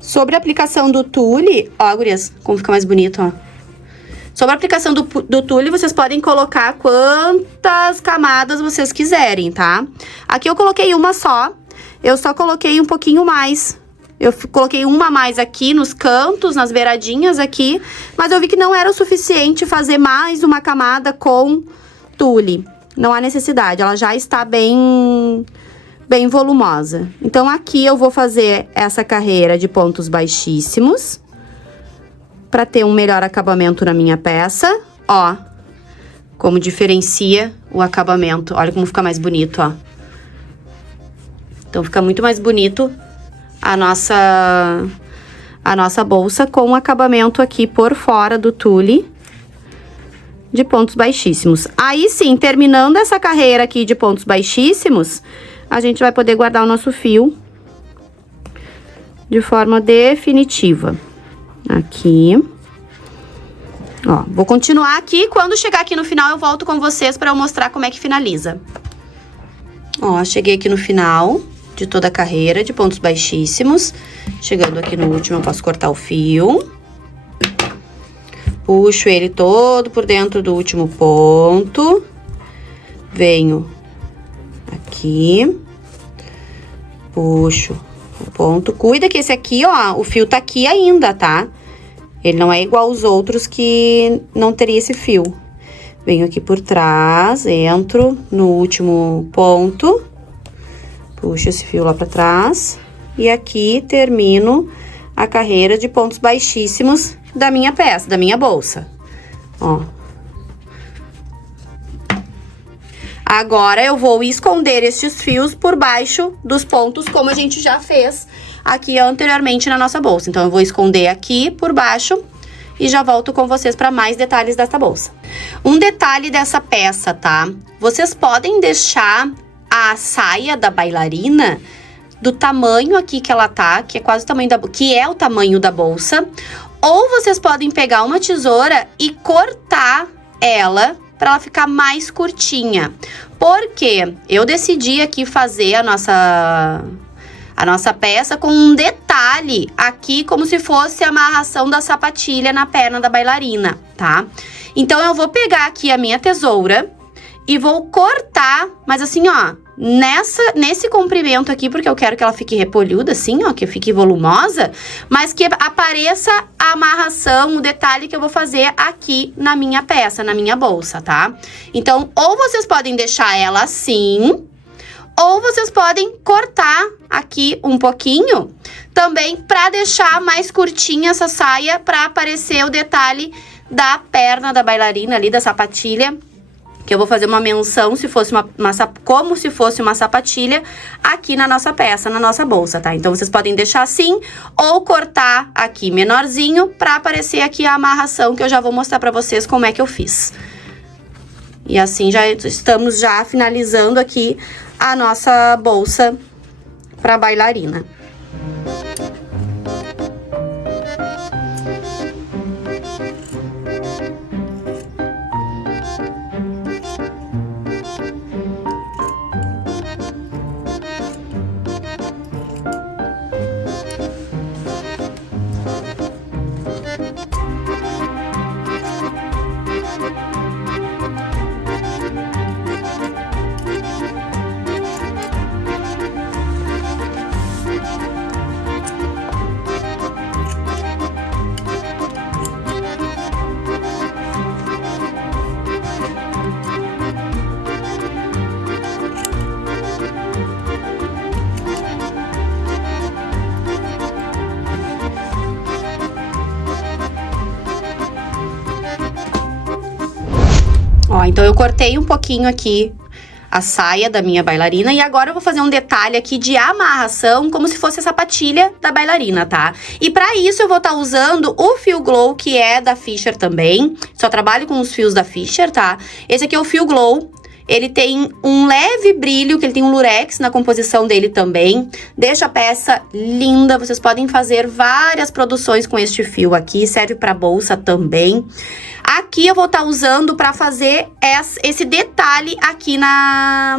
Sobre a aplicação do tule, ó, gurias, como fica mais bonito, ó. Sobre a aplicação do tule, vocês podem colocar quantas camadas vocês quiserem, tá? Aqui eu coloquei uma só, eu só coloquei um pouquinho mais. Eu coloquei uma a mais aqui nos cantos, nas beiradinhas aqui, mas eu vi que não era o suficiente fazer mais uma camada com tule. Não há necessidade, ela já está bem volumosa. Então, aqui eu vou fazer essa carreira de pontos baixíssimos, para ter um melhor acabamento na minha peça, ó. Como diferencia o acabamento, olha como fica mais bonito, ó. Então, fica muito mais bonito a nossa bolsa com o acabamento aqui por fora do tule de pontos baixíssimos. Aí sim, terminando essa carreira aqui de pontos baixíssimos, a gente vai poder guardar o nosso fio de forma definitiva. Aqui. Ó, vou continuar aqui, quando chegar aqui no final eu volto com vocês para eu mostrar como é que finaliza. Ó, cheguei aqui no final de toda a carreira de pontos baixíssimos. Chegando aqui no último, eu posso cortar o fio. Puxo ele todo por dentro do último ponto. Venho aqui. Puxo o ponto. Cuida que esse aqui, ó, o fio tá aqui ainda, tá? Ele não é igual aos outros que não teria esse fio. Venho aqui por trás, entro no último ponto. Puxo esse fio lá pra trás. E aqui termino a carreira de pontos baixíssimos da minha peça, da minha bolsa. Ó. Agora, eu vou esconder estes fios por baixo dos pontos, como a gente já fez aqui anteriormente na nossa bolsa. Então, eu vou esconder aqui por baixo e já volto com vocês para mais detalhes dessa bolsa. Um detalhe dessa peça, tá? Vocês podem deixar a saia da bailarina do tamanho aqui que ela tá, que é quase o tamanho que é o tamanho da bolsa, ou vocês podem pegar uma tesoura e cortar ela para ela ficar mais curtinha. Porque eu decidi aqui fazer a nossa peça com um detalhe aqui, como se fosse a amarração da sapatilha na perna da bailarina, tá? Então, eu vou pegar aqui a minha tesoura e vou cortar, mas assim, ó, nesse comprimento aqui, porque eu quero que ela fique repolhuda, assim, ó, que fique volumosa, mas que apareça a amarração, o detalhe que eu vou fazer aqui na minha peça, na minha bolsa, tá? Então, ou vocês podem deixar ela assim, Ou vocês podem cortar aqui um pouquinho também para deixar mais curtinha essa saia, para aparecer o detalhe da perna da bailarina ali, da sapatilha. Que eu vou fazer uma menção se fosse como se fosse uma sapatilha aqui na nossa peça, na nossa bolsa, tá? Então, vocês podem deixar assim ou cortar aqui menorzinho para aparecer aqui a amarração, que eu já vou mostrar para vocês como é que eu fiz. E assim já estamos já finalizando aqui a nossa bolsa para bailarina. Ó, então eu cortei um pouquinho aqui a saia da minha bailarina e agora eu vou fazer um detalhe aqui de amarração, como se fosse a sapatilha da bailarina, tá? E pra isso eu vou estar usando o fio Glow, que é da Fisher também. Só trabalho com os fios da Fisher, tá? Esse aqui é o fio Glow. Ele tem um leve brilho, que ele tem um lurex na composição dele também. Deixa a peça linda, vocês podem fazer várias produções com este fio aqui, serve para bolsa também. Aqui eu vou estar usando para fazer esse detalhe aqui na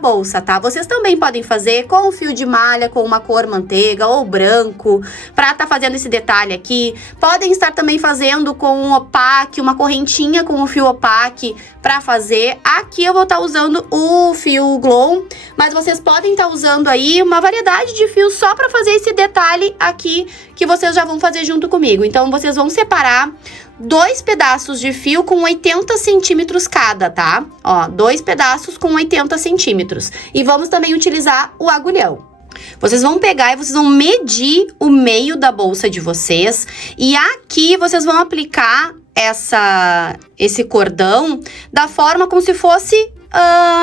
bolsa, tá? Vocês também podem fazer com o fio de malha, com uma cor manteiga ou branco, para estar fazendo esse detalhe aqui. Podem estar também fazendo com um opaque, uma correntinha com o fio opaque para fazer. Aqui eu vou estar usando o fio Glow, mas vocês podem estar usando aí uma variedade de fios só para fazer esse detalhe aqui que vocês já vão fazer junto comigo. Então, vocês vão separar 2 pedaços de fio com 80 centímetros cada, tá? Ó, 2 pedaços com 80 centímetros. E vamos também utilizar o agulhão. Vocês vão pegar e vocês vão medir o meio da bolsa de vocês. E aqui vocês vão aplicar esse cordão da forma como se fosse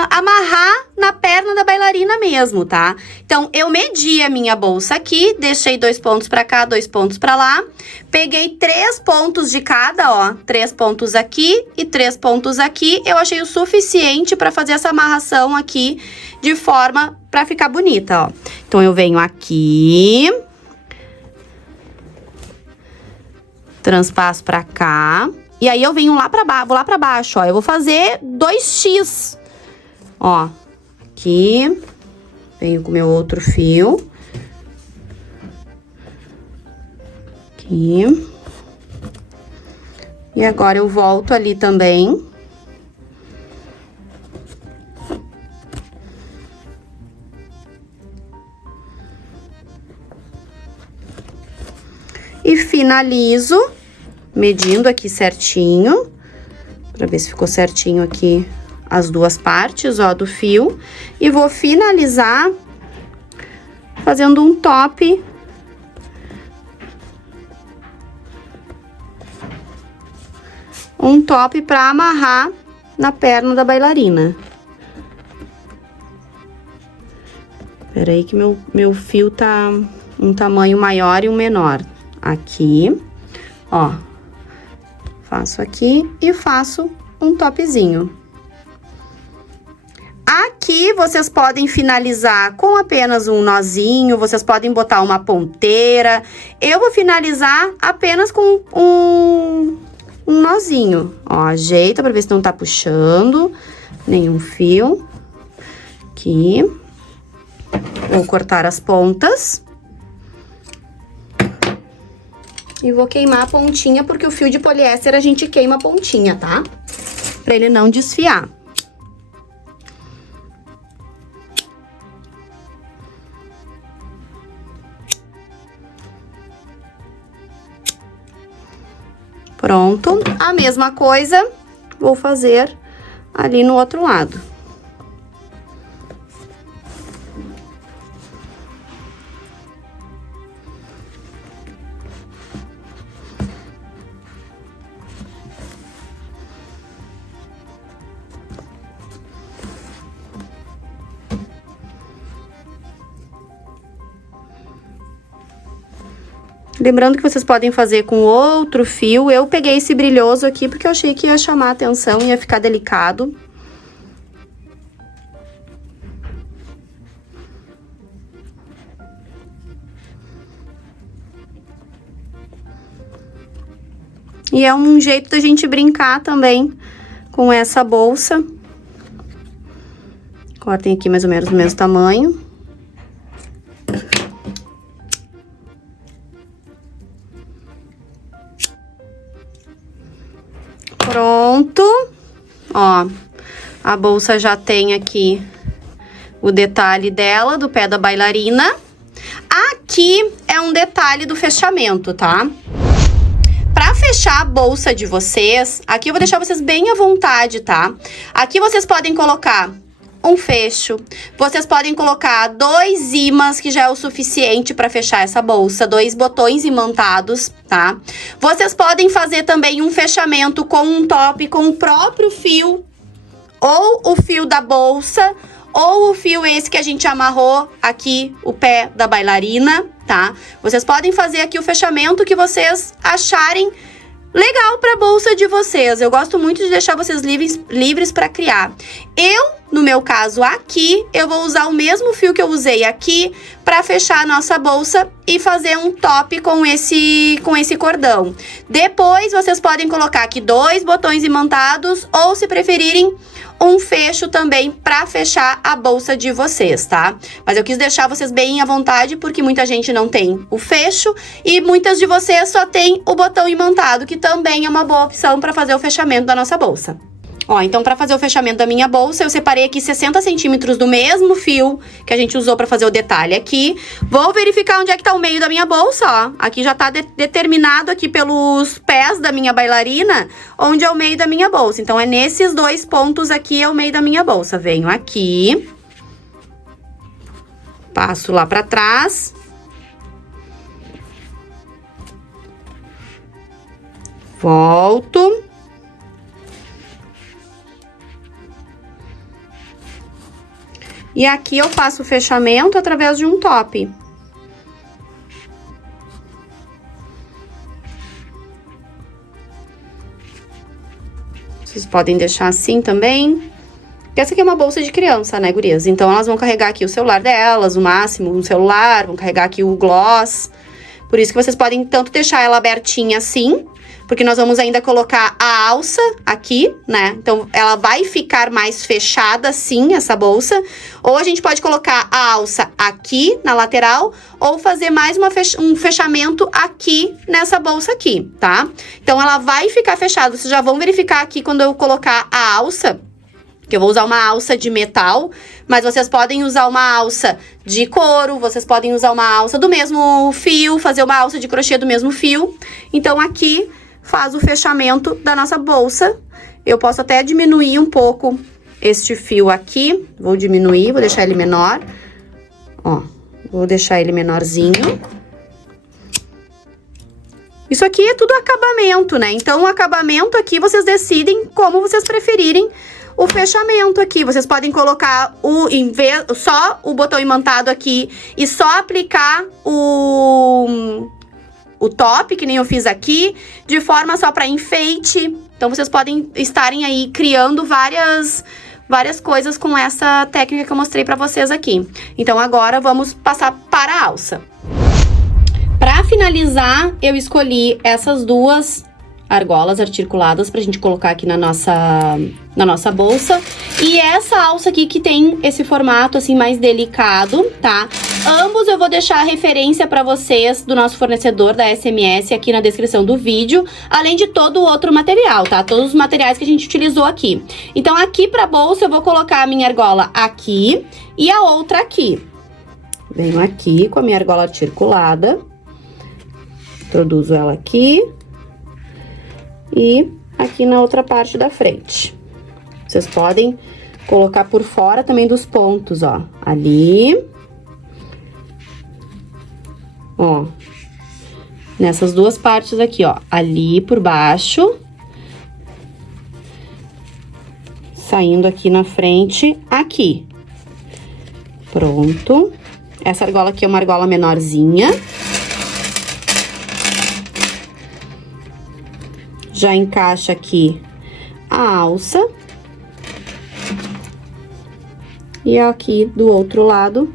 amarrar na perna da bailarina mesmo, tá? Então, eu medi a minha bolsa aqui, deixei 2 pontos pra cá, 2 pontos pra lá. Peguei 3 pontos de cada, ó, 3 pontos aqui e 3 pontos aqui. Eu achei o suficiente pra fazer essa amarração aqui de forma pra ficar bonita, ó. Então, eu venho aqui, transpasso pra cá. E aí, eu venho lá pra baixo, vou lá pra baixo, ó. Eu vou fazer 2x. Ó, aqui. Venho com o meu outro fio. Aqui. E agora, eu volto ali também. E finalizo medindo aqui certinho, pra ver se ficou certinho aqui as duas partes, ó, do fio. E vou finalizar fazendo um top. Um top pra amarrar na perna da bailarina. Peraí que meu fio tá um tamanho maior e um menor. Aqui, ó. Faço aqui e faço um topzinho. Aqui, vocês podem finalizar com apenas um nozinho, vocês podem botar uma ponteira. Eu vou finalizar apenas com um nozinho. Ó, ajeita pra ver se não tá puxando nenhum fio. Aqui. Vou cortar as pontas. E vou queimar a pontinha, porque o fio de poliéster a gente queima a pontinha, tá? Pra ele não desfiar. Pronto. A mesma coisa vou fazer ali no outro lado. Lembrando que vocês podem fazer com outro fio. Eu peguei esse brilhoso aqui porque eu achei que ia chamar a atenção e ia ficar delicado. E é um jeito da gente brincar também com essa bolsa. Cortem aqui mais ou menos do mesmo tamanho. Pronto. Ó, a bolsa já tem aqui o detalhe dela, do pé da bailarina. Aqui é um detalhe do fechamento, tá? Pra fechar a bolsa de vocês, aqui eu vou deixar vocês bem à vontade, tá? Aqui vocês podem colocar um fecho, vocês podem colocar 2 ímãs, que já é o suficiente para fechar essa bolsa, 2 botões imantados, tá? Vocês podem fazer também um fechamento com um top com o próprio fio, ou o fio da bolsa, ou o fio esse que a gente amarrou aqui, o pé da bailarina, tá? Vocês podem fazer aqui o fechamento que vocês acharem legal para a bolsa de vocês. Eu gosto muito de deixar vocês livres para criar. No meu caso aqui, eu vou usar o mesmo fio que eu usei aqui para fechar a nossa bolsa e fazer um top com esse cordão. Depois, vocês podem colocar aqui 2 botões imantados ou, se preferirem, um fecho também para fechar a bolsa de vocês, tá? Mas eu quis deixar vocês bem à vontade porque muita gente não tem o fecho e muitas de vocês só tem o botão imantado, que também é uma boa opção para fazer o fechamento da nossa bolsa. Ó, então pra fazer o fechamento da minha bolsa, eu separei aqui 60 centímetros do mesmo fio que a gente usou pra fazer o detalhe aqui. Vou verificar onde é que tá o meio da minha bolsa, ó. Aqui já tá determinado aqui pelos pés da minha bailarina, onde é o meio da minha bolsa. Então, é nesses 2 pontos aqui, é o meio da minha bolsa. Venho aqui, passo lá pra trás. Volto. E aqui eu faço o fechamento através de um top. Vocês podem deixar assim também. Porque essa aqui é uma bolsa de criança, né, gurias? Então, elas vão carregar aqui o celular delas, o máximo, um celular, vão carregar aqui o gloss. Por isso que vocês podem tanto deixar ela abertinha assim, porque nós vamos ainda colocar a alça aqui, né? Então, ela vai ficar mais fechada assim, essa bolsa. Ou a gente pode colocar a alça aqui na lateral, ou fazer mais um fechamento aqui nessa bolsa aqui, tá? Então, ela vai ficar fechada. Vocês já vão verificar aqui quando eu colocar a alça, que eu vou usar uma alça de metal, mas vocês podem usar uma alça de couro, vocês podem usar uma alça do mesmo fio, fazer uma alça de crochê do mesmo fio. Então, aqui faz o fechamento da nossa bolsa. Eu posso até diminuir um pouco este fio aqui. Vou diminuir, vou deixar ele menor. Ó, vou deixar ele menorzinho. Isso aqui é tudo acabamento, né? Então, o acabamento aqui, vocês decidem como vocês preferirem o fechamento aqui. Vocês podem colocar só o botão imantado aqui e só aplicar o top, que nem eu fiz aqui, de forma só para enfeite. Então, vocês podem estarem aí criando várias coisas com essa técnica que eu mostrei para vocês aqui. Então, agora vamos passar para a alça. Para finalizar, eu escolhi essas 2 argolas articuladas pra gente colocar aqui na nossa bolsa. E essa alça aqui que tem esse formato assim mais delicado, tá? Ambos eu vou deixar a referência pra vocês do nosso fornecedor da SMS aqui na descrição do vídeo, além de todo o outro material, tá? Todos os materiais que a gente utilizou aqui. Então, aqui pra bolsa eu vou colocar a minha argola aqui e a outra aqui. Venho aqui com a minha argola articulada, introduzo ela aqui e aqui na outra parte da frente. Vocês podem colocar por fora também dos pontos, ó. Ali. Ó. Nessas 2 partes aqui, ó. Ali por baixo. Saindo aqui na frente, aqui. Pronto. Essa argola aqui é uma argola menorzinha. já encaixa aqui a alça. E aqui do outro lado,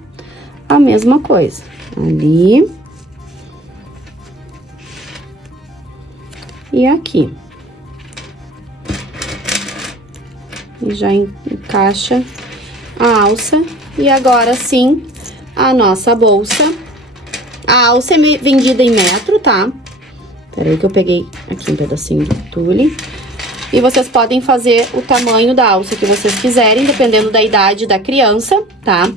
a mesma coisa. Ali. E aqui. E já encaixa a alça. E agora sim, a nossa bolsa. A alça é vendida em metro, tá? Peraí que eu peguei aqui um pedacinho de tule. E vocês podem fazer o tamanho da alça que vocês quiserem, dependendo da idade da criança, tá?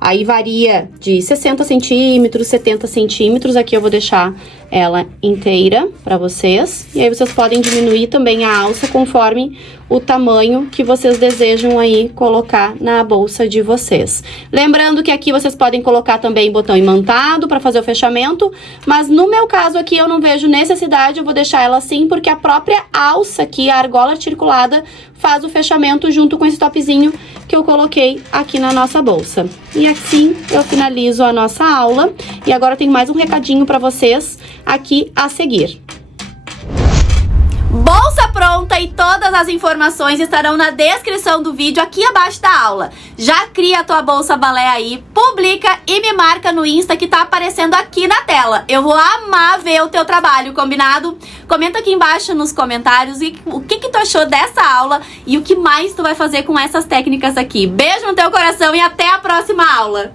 Aí varia de 60 centímetros, 70 centímetros. Aqui eu vou deixar ela inteira pra vocês. E aí vocês podem diminuir também a alça conforme o tamanho que vocês desejam aí colocar na bolsa de vocês. Lembrando que aqui vocês podem colocar também botão imantado para fazer o fechamento, mas no meu caso aqui eu não vejo necessidade, eu vou deixar ela assim, porque a própria alça aqui, a argola articulada, faz o fechamento junto com esse topzinho que eu coloquei aqui na nossa bolsa. E assim eu finalizo a nossa aula. E agora eu tenho mais um recadinho para vocês aqui a seguir. Bolsa pronta e todas as informações estarão na descrição do vídeo aqui abaixo da aula. Já cria a tua bolsa balé aí, publica e me marca no Insta que tá aparecendo aqui na tela. Eu vou amar ver o teu trabalho, combinado? Comenta aqui embaixo nos comentários o que tu achou dessa aula e o que mais tu vai fazer com essas técnicas aqui. Beijo no teu coração e até a próxima aula!